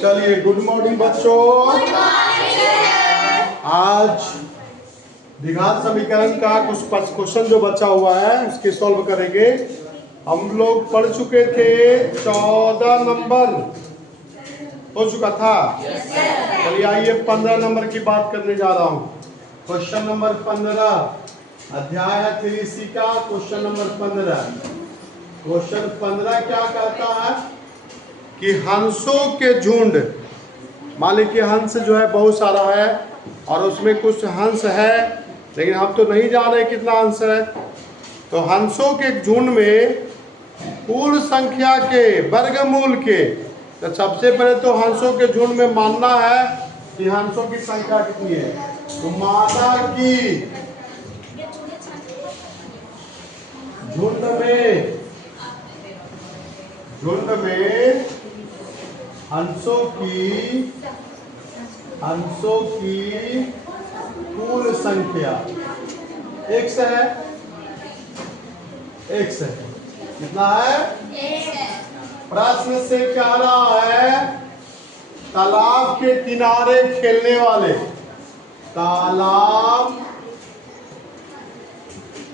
चलिए, good morning बच्चों। आज द्विघात समीकरण का कुछ क्वेश्चन जो बचा हुआ है उसके सॉल्व करेंगे। हम लोग पढ़ चुके थे 14 नंबर हो चुका था। चलिए आइए 15 नंबर की बात करने जा रहा हूँ। क्वेश्चन नंबर 15, अध्याय 3C का क्वेश्चन नंबर 15। क्वेश्चन 15 क्या कहता है कि हंसों के झुंड, मान लीजिए हंस जो है बहुत सारा है और उसमें कुछ हंस है लेकिन हम तो नहीं जान रहे कितना हंस है। तो हंसों के झुंड में कुल संख्या के वर्गमूल के, तो सबसे पहले तो हंसों के झुंड में मानना है कि हंसों की संख्या कितनी है। तो माना कि झुंड में हंसों की कुल संख्या x है। कितना है? प्रश्न से क्या रहा है? तालाब के किनारे खेलने वाले, तालाब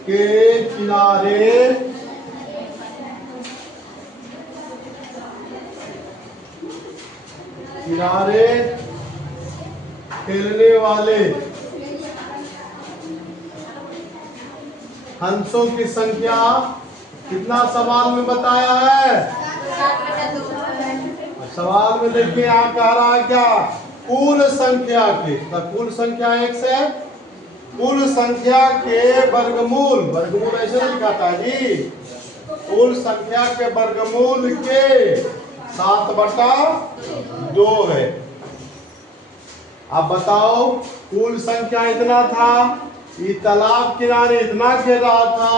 के किनारे खेलने वाले हंसों की संख्या कितना सवाल में बताया है? सवाल में देखिए यहाँ कह रहा है क्या? कुल संख्या के, तो कुल संख्या x है। कुल संख्या के वर्गमूल ऐसे लिखा था जी, कुल संख्या के वर्गमूल के 7/2 है। अब बताओ, कुल संख्या इतना था, ये तालाब किनारे इतना खेल रहा था।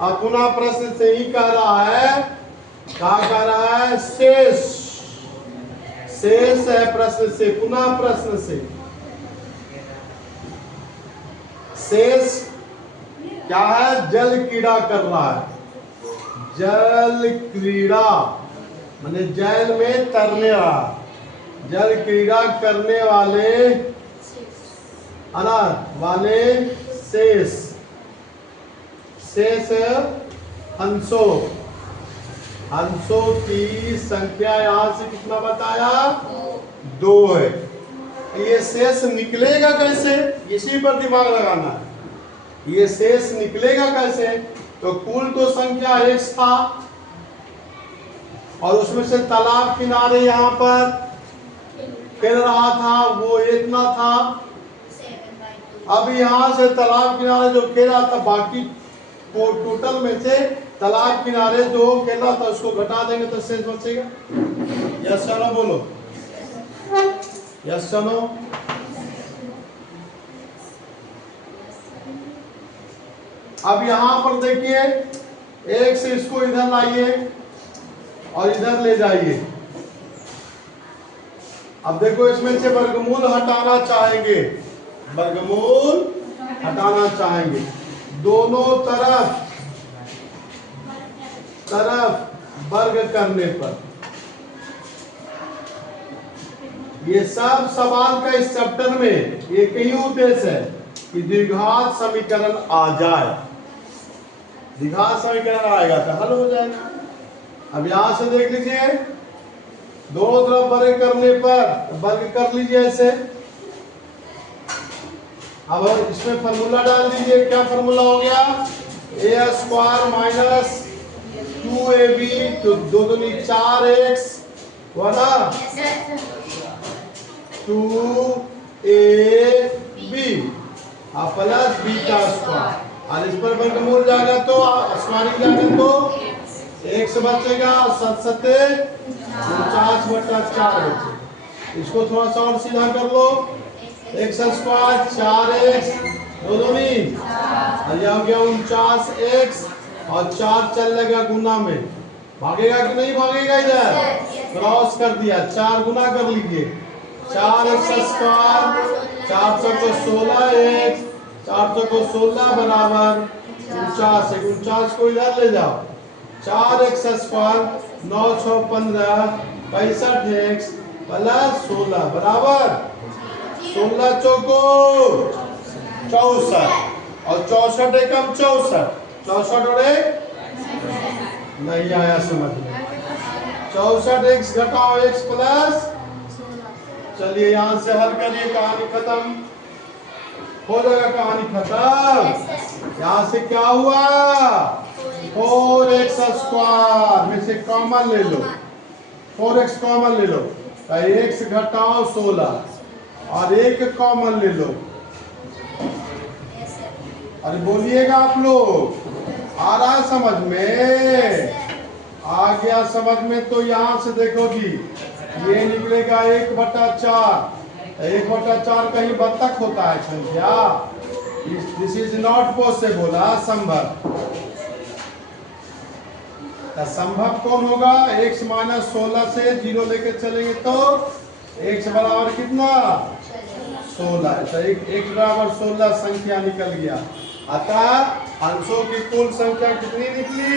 अब पुनः प्रश्न से ही कह रहा है, क्या कह रहा है? शेष है प्रश्न से। पुनः प्रश्न से शेष क्या है? जल क्रीड़ा कर रहा है। जल क्रीड़ा माने जल में तैरने वाला, जल क्रीड़ा करने वाले शेष हंसों की संख्या यहां से कितना बताया? 2 है। ये शेष निकलेगा कैसे? इसी पर दिमाग लगाना है। ये शेष निकलेगा कैसे? तो कुल तो संख्या x था और उसमें से तालाब किनारे यहाँ पर खेल रहा था वो इतना था। अब यहाँ से तालाब किनारे जो खेल रहा था, बाकी वो टोटल में से तालाब किनारे जो खेल रहा था उसको घटा देंगे तो शेष बचेगा। यस या नो बोलो। यस या नो? अब यहाँ पर देखिए, एक से इसको इधर लाइए और इधर ले जाइए। अब देखो, इसमें से वर्गमूल हटाना चाहेंगे। दोनों तरफ वर्ग करने पर ये सब सवाल का इस चैप्टर में एक ही उद्देश्य है कि द्विघात समीकरण आ जाए। द्विघात समीकरण आएगा तो हल हो जाएगा। अब यहां से देख लीजिए, दोनों तरफ वर्ग करने पर वर्ग कर लीजिए ऐसे। अब इसमें फॉर्मूला डाल दीजिए। क्या फॉर्मूला हो गया? a² - 2ab, तो 2 दूनी 4x वाला 2ab प्लस β²। और इस पर वर्गमूल जाएगा तो स्क्वायरिंग जाएगा तो x बचेगा 7×7 49/4 बचे। इसको थोड़ा सा और सीधा कर लो। x² 4x 2 दूनी और यह हो गया 49x और 4 चल लेगा गुना में। भागेगा कि नहीं भागेगा? इधर क्रॉस कर दिया, 4 गुना कर लीजिए। 4x² 4 को 16x 4 को 16 बराबर 49 है। 49 को इधर ले जाओ 4x² 9 6 15 65x प्लस 16 बराबर 16 चौको 64 और 64 एकम 64 64 और एक नहीं आया समझ में 64x घटाओ x प्लस चलिए यहां से हल करिए कहानी खत्म हो जाएगा कहानी खत्म। यहां से क्या हुआ 4x² में से कॉमन ले लो 4x कॉमन ले लो x घटाओ 16 और एक कॉमन ले लो। अरे बोलिएगा आप लोग आ रहा है समझ में आ गया समझ में। तो यहां से देखो जी ये निकलेगा 1/4 1/4 कहीं बतख होता है संख्या दिस इज नॉट पॉसिबल असंभव। संभव कौन होगा x - 16 से 0 लेके चलेंगे तो x बराबर कितना 16 तो x बराबर 16 संख्या निकल गया। अतः अंशों की कुल संख्या कितनी निकली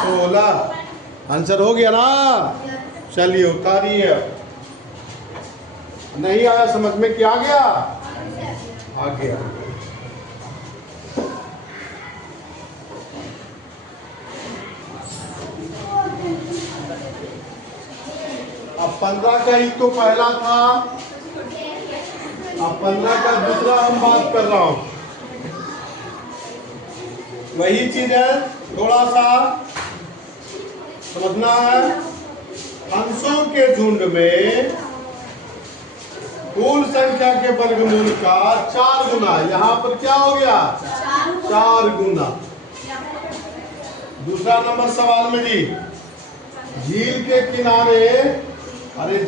16। आंसर हो गया ना। चलिए उतारिए नहीं आया समझ में क्या आ गया आ गया। अब 15 का ही तो पहला था अब 15 का दूसरा हम बात कर रहा हूं वही चीज है थोड़ा सा समझना है। अंशों के झुंड में कुल संख्या के वर्गमूल का 4 गुना यहाँ पर क्या हो गया 4 गुना। दूसरा नंबर सवाल में जी झील के किनारे अरे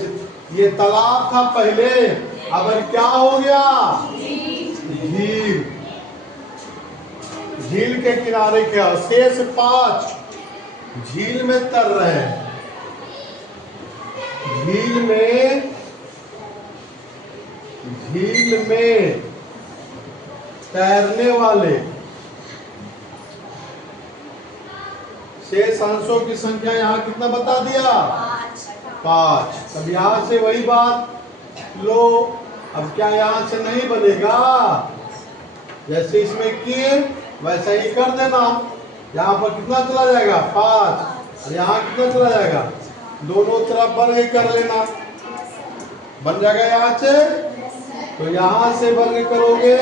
ये तालाब था पहले अब क्या हो गया झील झील के किनारे क्या शेष 5 झील में तर रहे हैं। झील में तैरने वाले शेष अंशों की संख्या यहाँ कितना बता दिया 5। अब यहाँ से वही बात लो। अब क्या यहाँ से नहीं बनेगा जैसे इसमें किए वैसा ही कर देना। यहाँ पर कितना चला जाएगा 5 और यहाँ कितना चला जाएगा दोनों तरफ वर्ग कर लेना बन जाएगा। यहाँ से तो यहाँ से वर्ग करोगे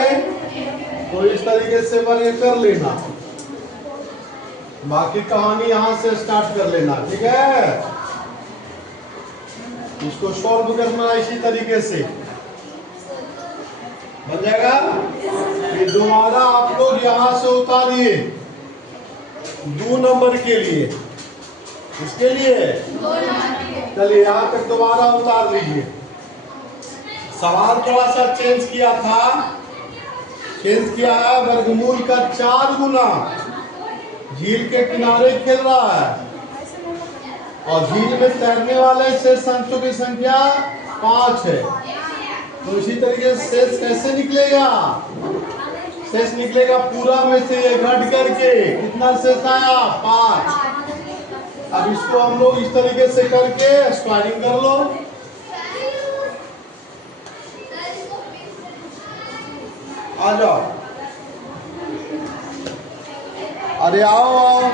तो इस तरीके से वर्ग कर लेना बाकी कहानी यहाँ से स्टार्ट कर लेना ठीक है। इसको सॉल्व करना इसी तरीके से बन जाएगा। ये दोबारा आप लोग यहाँ से उतारिए 2 नंबर के लिए इसके लिए चलिए यहाँ तक दोबारा उतार लीजिए। सवाल थोड़ा सा चेंज किया है वर्गमूल का 4 गुना झील के किनारे खेल रहा है और झील में तैरने वाले शेष अंशों की संख्या 5 है। तो इसी तरीके से शेष कैसे निकलेगा शेष निकलेगा पूरा में से ये घट करके कितना शेष आया 5। अब इसको हम लोग इस तरीके से करके स्क्वायरिंग कर लो। आ जाओ अरे आओ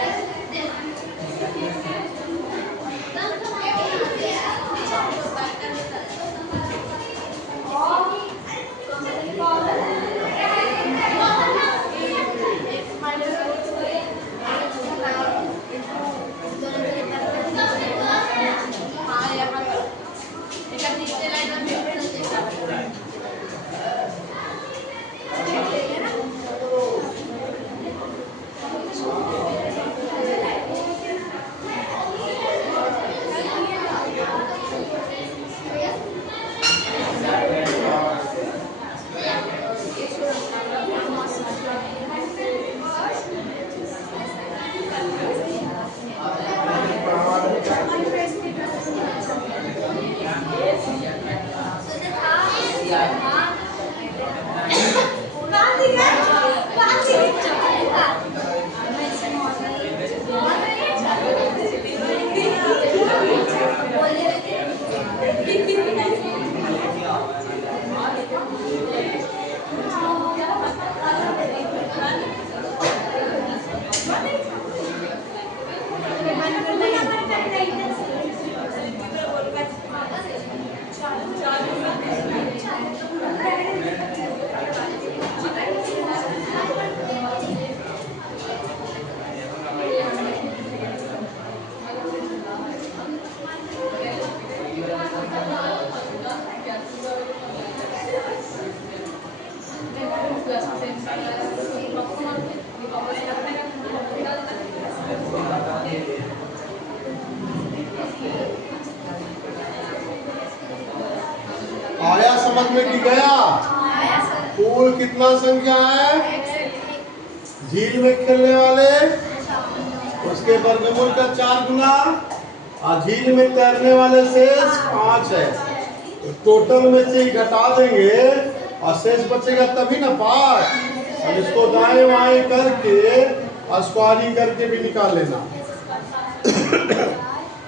आया समझ में कि गया? पूल कितना संख्या है? झील में खेलने वाले उसके वर्गमूल का 4 गुना और झील में तैरने वाले शेष 5 है। तो टोटल में से घटा देंगे और शेष बचेगा तभी ना 5। और इसको दाएं बाएं करके और स्क्वायरिंग करके भी निकाल लेना।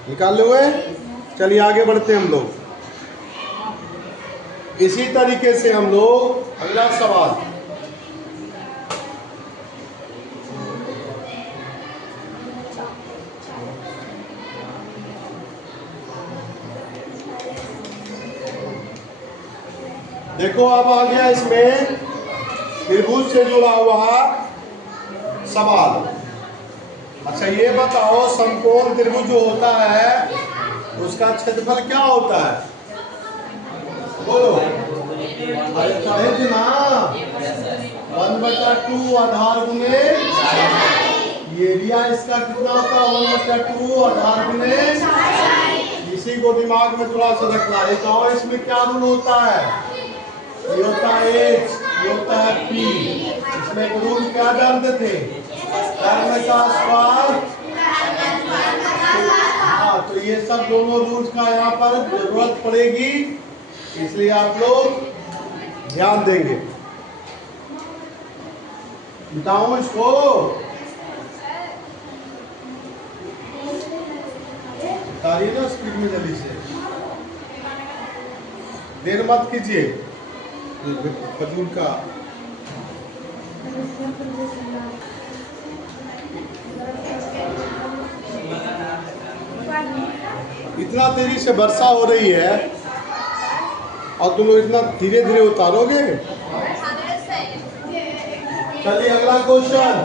निकाल लोगे? चलिए आगे बढ़ते हैं हम लोग। इसी तरीके से हम लोग अगला सवाल, देखो अब आ गया इसमें त्रिभुज से जुड़ा हुआ सवाल। अच्छा ये बताओ, समकोण त्रिभुज जो होता है उसका क्षेत्रफल क्या होता है? बोलो। अरे कहे थे ना 1/2 आधार गुने एरिया इसका कितना होता है? 1/2 आधार गुने। इसी को दिमाग में थोड़ा सा रखना है। और इसमें क्या रूल होता है? ये होता है H, ये होता है P। इसमें एक रूल क्या जानते थे? कर्म का स्क्वायर। हाँ, तो ये सब दोनों रूल्स का यहाँ पर जरूरत पड़ेगी, इसलिए आप लोग ध्यान देंगे। बताओ इसको। तारी ना स्पीड में जल्दी से, देर मत कीजिए। फजूल का इतना तेजी से वर्षा हो रही है और तुम लोग इतना धीरे धीरे उतारोगे? चलिए अगला क्वेश्चन।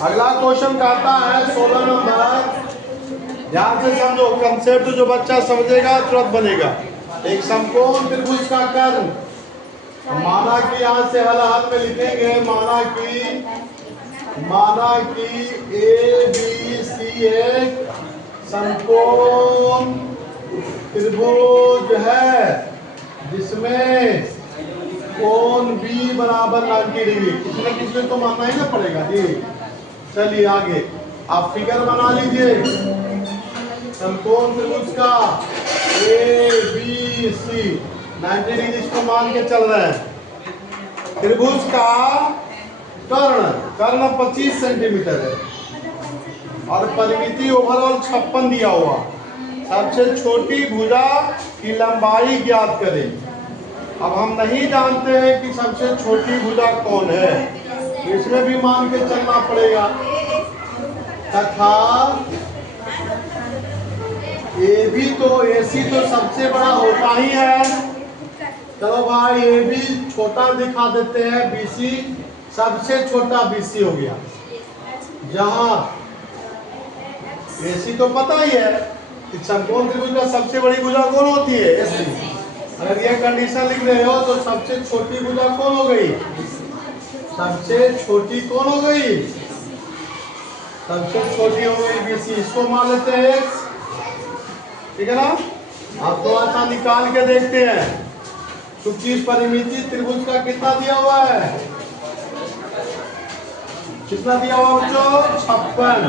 अगला क्वेश्चन कहता है 16 नंबर। ध्यान से समझो, कंसेप्ट जो बच्चा समझेगा तुरंत बनेगा। एक समकोण त्रिभुज का कर्म, माना कि यहाँ से हल हाथ में लिखेंगे, माना कि ABC एक समकोण त्रिभुज है जिसमें कोण B बराबर 90 डिग्री। किसी न किसी तो मानना ही ना पड़ेगा जी। चलिए आगे आप फिगर बना लीजिए समकोण त्रिभुज का ABC 90 डिग्री इसको मान के चल रहे हैं। त्रिभुज का कर्ण 25 सेंटीमीटर है और परिमिति ओवरऑल 56 दिया हुआ। सबसे छोटी भुजा की लंबाई ज्ञात करें। अब हम नहीं जानते हैं कि सबसे छोटी भुजा कौन है, इसमें भी मान के चलना पड़ेगा। तथा AC तो सबसे बड़ा होता ही है। चलो भाई AB छोटा दिखा देते हैं, BC सबसे छोटा BC हो गया। जहां AC तो पता ही है कि समकोण त्रिभुज का सबसे बड़ी भुजा कौन होती है? AC। अगर ये कंडीशन लिख रहे हो तो सबसे छोटी भुजा कौन हो गई? सबसे छोटी कौन हो गई? सबसे छोटी हो गई BC। इसको मान लेते हैं X, ठीक है ना। आप थोड़ा सा निकाल के देखते हैं क्योंकि परिमिति त्रिभुज का कितना दिया हुआ है? कितना दिया हुआ बच्चों? 56।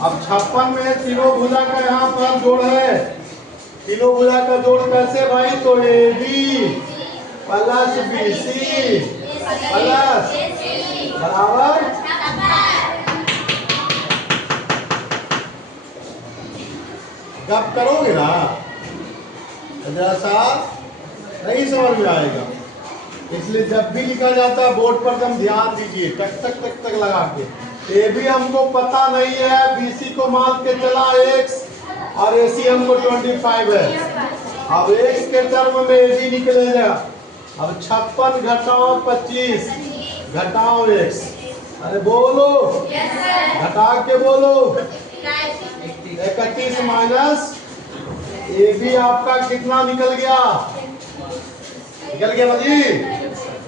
अब 56 में तीनों भुजा का यहाँ पर जोड़ है। तीनों भुजा का जोड़ कैसे भाई? तो AB प्लस BC प्लस बराबर जब करोगे ना जरा सा नहीं समझ में आएगा, इसलिए जब भी लिखा जाता है बोर्ड पर एकदम ध्यान दीजिए, टक टक टक टक लगा के। AB हमको पता नहीं है, BC को मान के चला X और AC हमको 25 है। अब X के टर्म में AB निकलेगा। अब 56 घटाओ 25 घटाओ X। अरे बोलो, घटा के बोलो। 31 माइनस AB आपका कितना निकल गया? निकल गया भाजी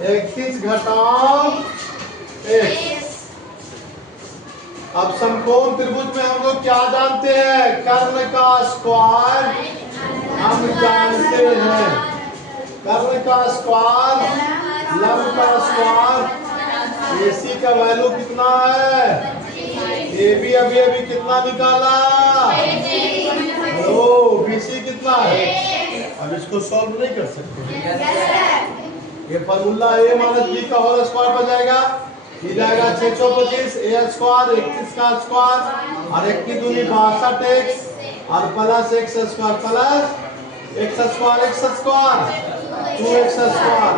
31 घटाओ X। अब समकोण त्रिभुज में हम लोग क्या जानते हैं? कर्ण का स्क्वायर हम जानते हैं। कर्ण का स्क्वायर, लंब का स्क्वायर। AC का वैल्यू कितना है? AB अभी अभी कितना निकाला? हेलो, BC कितना है? अब इसको सॉल्व नहीं कर सकते। ये फॉर्मूला A माइनस B का होल स्क्वायर पर जाएगा। ये जाएगा 625 A स्क्वायर 31 का स्क्वायर और 1 की दूनी 62x और plus x square plus x square 2x square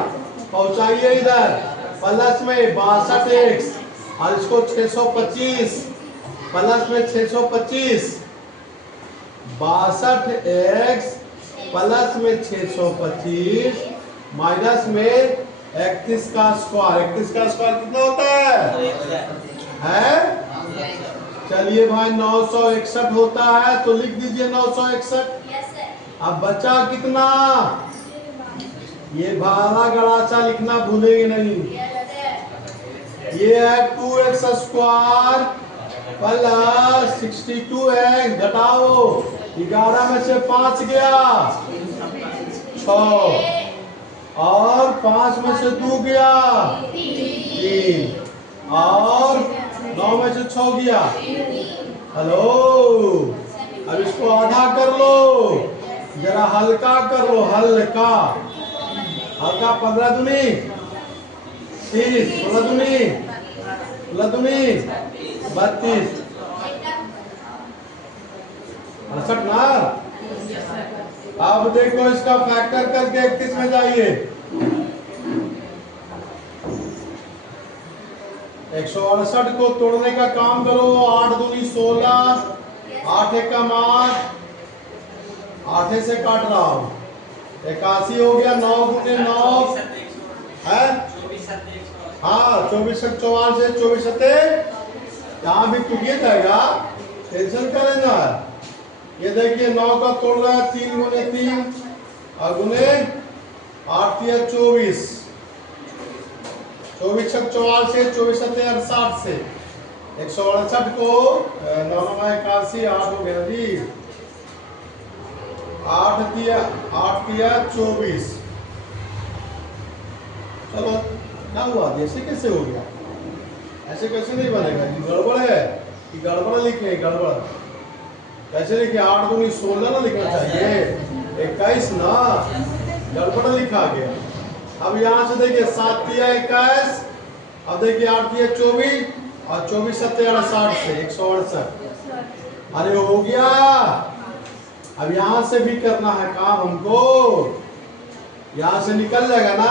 पहुंचाइए इधर प्लस में 62x और इसको 625 प्लस में 625 62x प्लस में 625 माइनस में 31 का स्क्वायर। 31 का स्क्वायर कितना होता है? चलिए भाई 961 होता है, तो लिख दीजिए 961। अब बचा कितना? ये भाला गड़ाचा लिखना भूलेंगे नहीं। ये है 2x स्क्वायर प्लस 62x घटाओ 11 में से 5 गया 6 और 5 में से 2 गया 3 और 9 में से 6 गया। हेलो, अब इसको आधा कर लो, जरा हल्का कर लो, हल्का हल्का। 15 दूनी 30, 16 दूनी 32 68 ना। अब देखो इसका फैक्टर करके 31 में जाइए। 168 को तोड़ने का काम करो। 8 दूनी 16, 8 एकम 8, 8 से काट रहा हूं 81 हो गया। 9 गुने 9 है, हाँ 24 44 से 24 सत्ते यहाँ भी टूट जाएगा, टेंशन करें ना। ये देखिए 9 का तोड़ रहा है 3 गुने 3 और गुने 8 या 24, 24 44 से 24 सत्ते 68 से 168 को 9 9 81 8 हो गया जी। 8 दिया 24। चलो क्या हुआ? ऐसे कैसे हो गया? ऐसे कैसे नहीं बनेगा जी, गड़बड़ है कि गड़बड़ लिखे? गड़बड़ कैसे लिखे? 8 दूनी 16 ना लिखना चाहिए, 21 ना, गड़बड़ लिखा गया। अब यहाँ से देखिए 7 दिया 21, अब देखिए 8 दिया 24 और 24 सत्ते 68 से 168। अरे हो गया। अब यहाँ से भी करना है काम हमको, यहाँ से निकल जाएगा ना।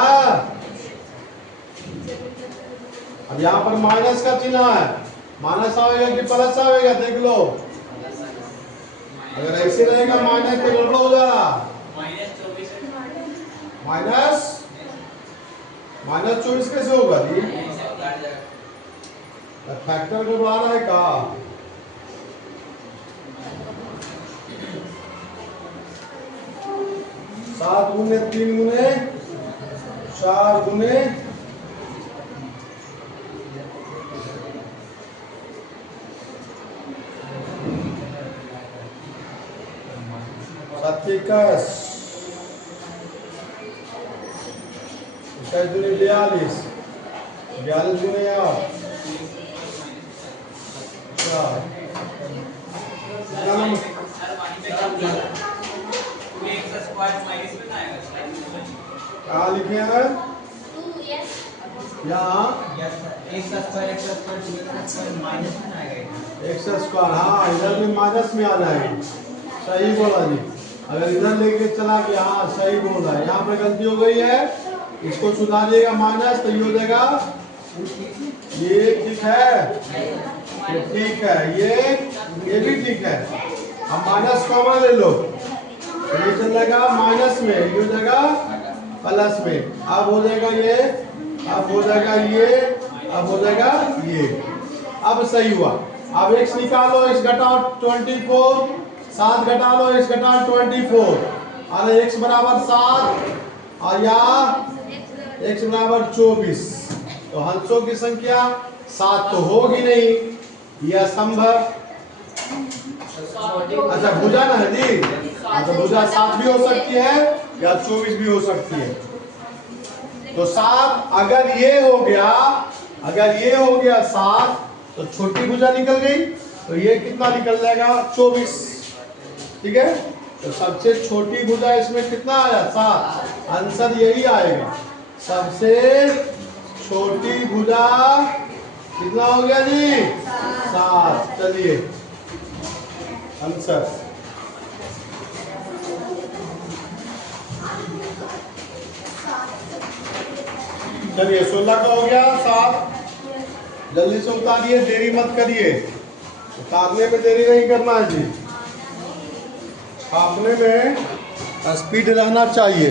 अब यहाँ पर माइनस का चिन्ह है, माइनस आएगा कि प्लस आएगा देख लो। अगर ऐसे रहेगा माइनस तो गड़बड़ हो जाएगा। माइनस 24 कैसे होगा जी? फैक्टर गड़बड़ा रहा है का? सात गुने 3 गुने 4 गुने 27, 42 42, 42 गुने 8 क्या लिखे हैं यहाँ? एक्स स्क्वायर, हाँ इधर भी माइनस में आ जाएगी। सही बोला जी, अगर इधर लेके चला गया, हाँ सही बोल रहा है। यहाँ पे गलती हो गई है, इसको सुधारिएगा माइनस तो ये हो जाएगा। ये ठीक है, ये ठीक है, ये भी ठीक है। अब माइनस कॉमन ले लो, ये चल जाएगा माइनस में, ये हो जाएगा प्लस में। अब हो जाएगा ये, अब हो जाएगा ये, अब हो जाएगा ये। अब सही हुआ। अब x निकालो, x घटाओ 24, 7 घटा लो, x घटाओ 24 और x बराबर 7 और या x बराबर 24। तो हंसों की संख्या 7 तो होगी नहीं, ये स्तंभ। अच्छा भुजा ना है जी, तो भुजा 7 भी हो सकती है या 24 भी हो सकती है। तो 7 अगर ये हो गया 7, तो छोटी भुजा निकल गई, तो ये कितना निकल जाएगा 24। ठीक है, तो सबसे छोटी भुजा इसमें कितना आया 7, आंसर यही आएगा। सबसे छोटी भुजा कितना हो गया जी 7। चलिए आंसर चलिए 16 का हो गया 7। जल्दी से उतारिए, देरी मत करिए, उतारने में देरी नहीं करना है जी, छापने में स्पीड रहना चाहिए।